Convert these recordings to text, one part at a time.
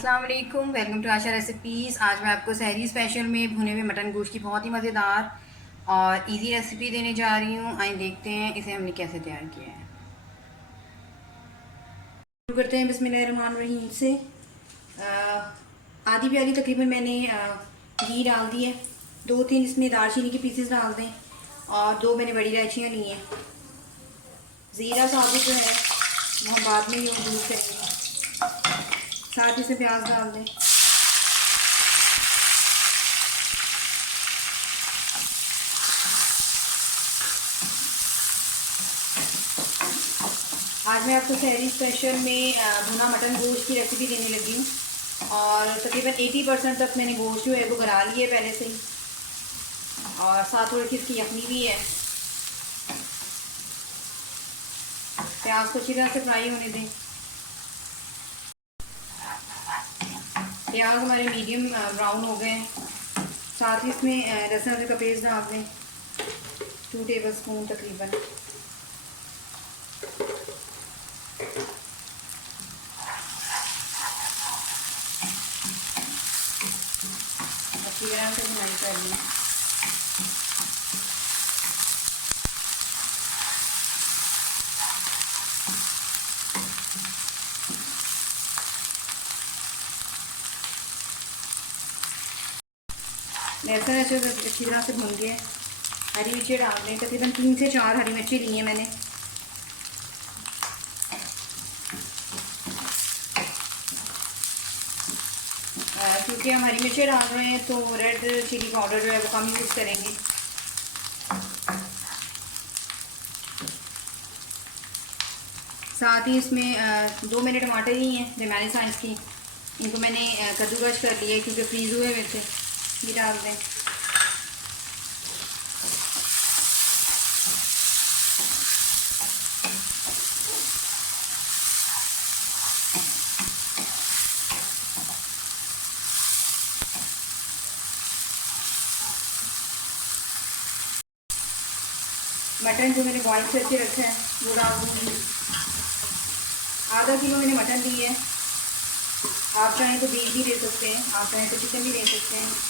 अस्सलाम वालेकुम, welcome to Asha recipes. आज मैं आपको सहरी स्पेशल में भुने हुए मटन गोश्त की बहुत ही मज़ेदार और इजी रेसिपी देने जा रही हूँ। आइए देखते हैं इसे हमने कैसे तैयार किया है। शुरू करते हैं बिस्मिल्लाहिर्रहमानिर्रहीम से। आधी प्याली तकरीबन मैंने घी डाल दी है। 2-3 इसमें दालचीनी के पीसेस डाल दें और 2 मैंने बड़ी इलायचियाँ ली हैं। ज़ीरा साबुत जो है वो हम बाद में यूज़ करेंगे। साथ ही से प्याज डाल दें। आज मैं आपको सहरी स्पेशल में भुना मटन गोश्त की रेसिपी देने लगी हूँ और तकरीबन 80% तक मैंने गोश्त जो है वो गला लिया है पहले से ही और साथ थोड़ी सी इसकी यखनी भी है। प्याज को अच्छी तरह से फ्राई होने दें। प्याज हमारे मीडियम ब्राउन हो गए हैं। साथ ही इसमें लहसुन अदरक का पेस्ट डाल दें 2 टेबल स्पून तकरीबन। अच्छी तरह से भुनाई कर लें। लहसुन अच्छी तरह से भून गए। हरी मिर्ची डाल दें। तकरीबन 3 से 4 हरी मिर्ची ली हैं मैंने। क्योंकि हम हरी मिर्ची डाल रहे हैं तो रेड चिली पाउडर जो है वो कम यूज़ करेंगे। साथ ही इसमें 2 मैंने टमाटर ही हैं दरमियाने साइज़ की। इनको मैंने कद्दूकस कर लिया है क्योंकि फ्रीज़ हुए हुए थे। ये डाल दें। मटन जो मैंने बॉइल करके रखा है वो डाल दूँगी। आधा किलो मैंने मटन ली है। आप चाहें तो बीफ भी ले सकते हैं, आप चाहें तो चिकन भी ले सकते हैं।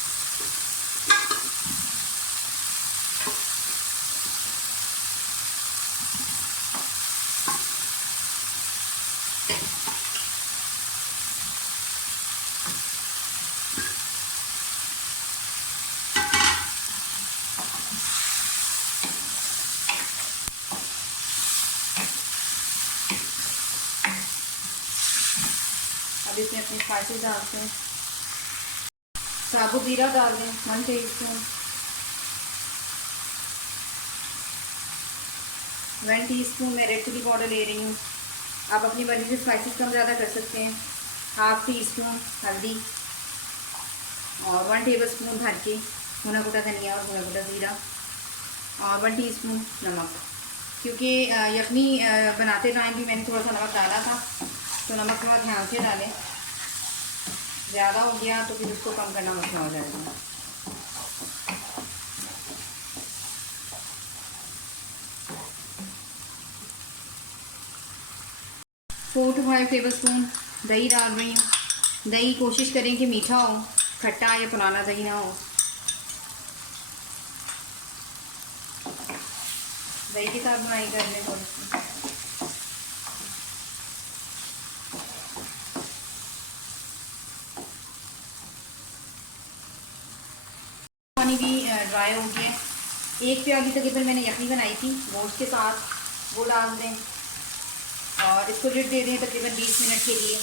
अब इसमें अपने स्पाइसेस डालते हैं। साबुत जीरा डाल दें 1 टीस्पून। 1 टीस्पून मैं रेड चिली पाउडर ले रही हूँ। आप अपनी मर्ज़ी से स्पाइसेस कम ज़्यादा कर सकते हैं। 1/2 टीस्पून हल्दी और 1 टेबलस्पून भर के भुना कुटा धनिया और भुना कुटा ज़ीरा और 1 टीस्पून नमक। क्योंकि यखनी बनाते टाइम भी मैंने थोड़ा सा नमक डाला था तो नमक थोड़ा ध्यान से डालें। ज़्यादा हो गया तो फिर उसको कम करना मुश्किल हो जाएगा। फोर टू 5 टेबलस्पून दही डाल रही हूँ। दही कोशिश करें कि मीठा हो, खट्टा या पुराना दही ना हो। दही के साथ बुनाई कर लें थोड़ी सी। पानी भी ड्राई हो गया। 1 प्याली तकरीबन मैंने यखनी बनाई थी गोश्त के साथ, वो डाल दें और इसको लिड दे दें तकरीबन 20 मिनट के लिए।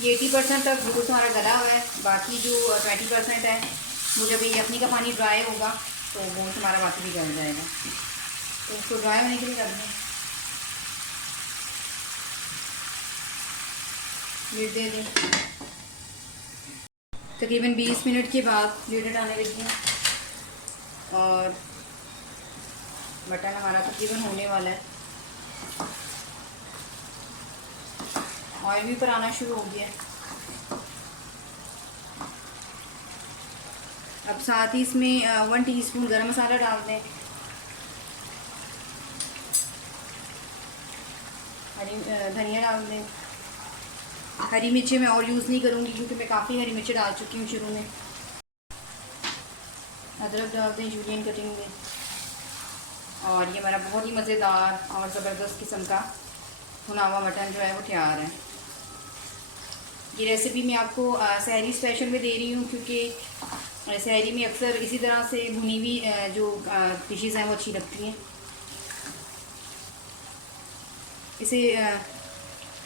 ये 80% तक गोश्त हमारा गला हुआ है। बाकी जो 20% है वो जब ये यखनी का पानी ड्राई होगा तो गोश्त हमारा बाकी भी गल जाएगा। तो उसको ड्राई होने के लिए रख दें। लिड दे दें। तकरीबन 20 मिनट के बाद लिड हटाने लगी हूँ और मटन हमारा तकरीबन होने वाला है। ऑयल भी ऊपर आना शुरू हो गया। अब साथ ही इसमें 1 टीस्पून गरम मसाला डाल दें। हरी धनिया डाल दें। हरी मिर्ची मैं और यूज़ नहीं करूँगी क्योंकि मैं काफ़ी हरी मिर्ची डाल चुकी हूँ शुरू में। अदरक डालते हैं जूलियन कटिंग में। और ये हमारा बहुत ही मज़ेदार और ज़बरदस्त किस्म का भुना हुआ मटन जो है वो तैयार है। ये रेसिपी मैं आपको सहरी स्पेशल में दे रही हूँ क्योंकि सहरी में अक्सर इसी तरह से भुनी हुई जो डिशेज़ हैं वो अच्छी लगती हैं। इसे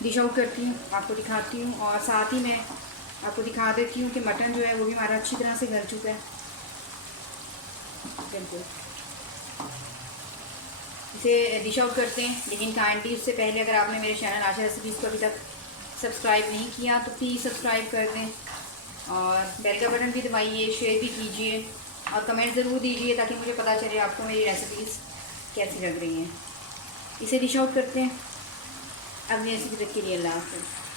डिश आउट करती हूँ, आपको दिखाती हूँ और साथ ही मैं आपको दिखा देती हूँ कि मटन जो है वो भी हमारा अच्छी तरह से गल चुका है। बिल्कुल इसे डिश आउट करते हैं, लेकिन काइंडली उससे पहले अगर आपने मेरे चैनल आशा रेसिपीज़ को अभी तक सब्सक्राइब नहीं किया तो प्लीज़ सब्सक्राइब कर दें और बेल का बटन भी दबाइए, शेयर भी कीजिए और कमेंट ज़रूर दीजिए ताकि मुझे पता चले आपको मेरी रेसिपीज़ कैसी लग रही हैं। इसे डिश आउट करते हैं। अगली रेसिपी तक के लिए अल्लाह हाफ़िज़।